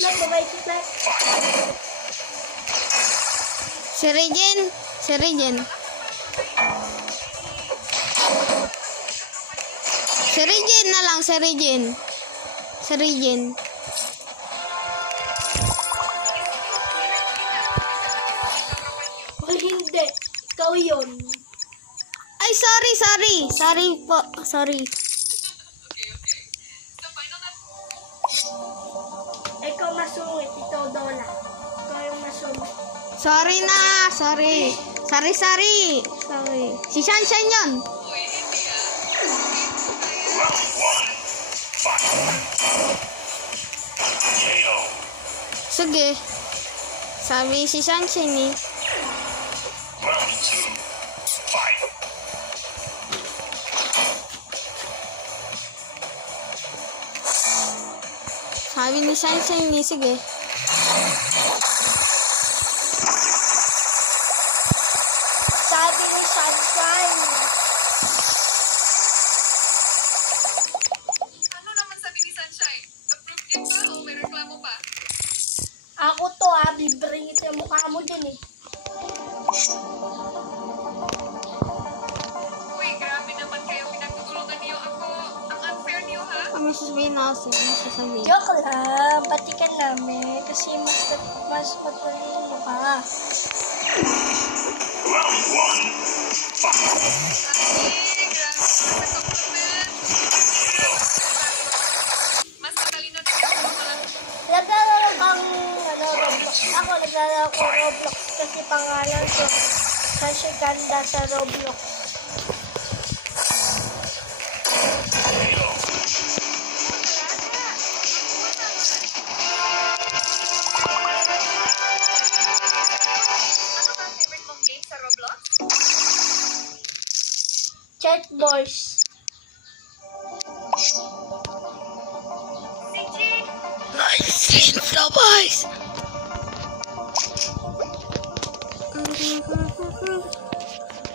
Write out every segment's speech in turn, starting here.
lang, babae lang. Si Regen. Si Regen. Si Regen na lang, si Regen. Si Regen. Ay, hindi. Ikaw yun. Ay, sorry, sorry. Sorry po, sorry. Ikaw masungit, ikaw Dola. Ikaw yung masungit. Sorry na, sorry. Sorry, sorry. Sorry. Si Sunshine yun. Sige. Sabi si Sunshine eh. Sabi ni Sunshine eh, sige. Sabi ni Sunshine. Ano naman sabi ni Sunshine? Approved din ba o may reklamo pa? Ako to bibringit yung mukha mo din eh. Uy, grabe naman kayo. Pinagtutulungan niyo ako. Ang unfair niyo, ha? Ano sasabihin na ako? Ano sasabihin? Joke lang, batikan namin kasi mas matalino mo ka. Ay, grabe. Sa compliment. Mas matalino din ako mga Naglalaro kang Roblox. Ako naglalaro ko Roblox kasi pangalan ko kasi ganda sa Roblox. Ano ba ang favorite mong game sa Roblox? Chat boys. Sige! Stream the boys!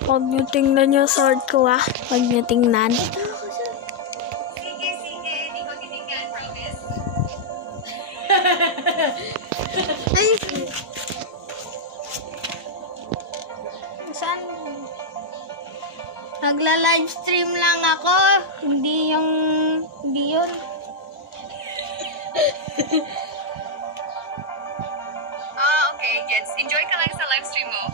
Huwag niyo tingnan yung sword ko ah. Huwag niyo tingnan. Sige, sige. Di ko titingnan, promise. Ay! Saan? Nagla-livestream lang ako. Hindi yun. Okay, Jets. Enjoy ka lang sa live stream mo.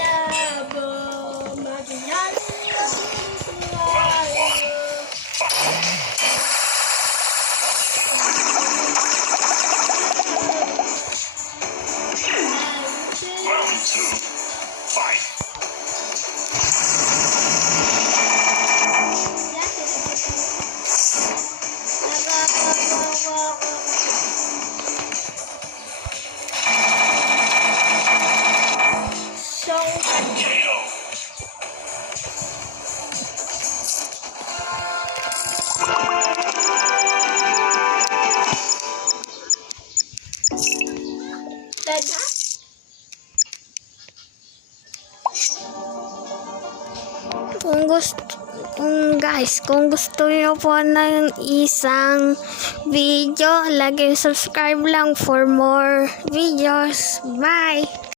Labo, magiyan. Kung gusto niyo po ng isang video, subscribe lang for more videos. Bye!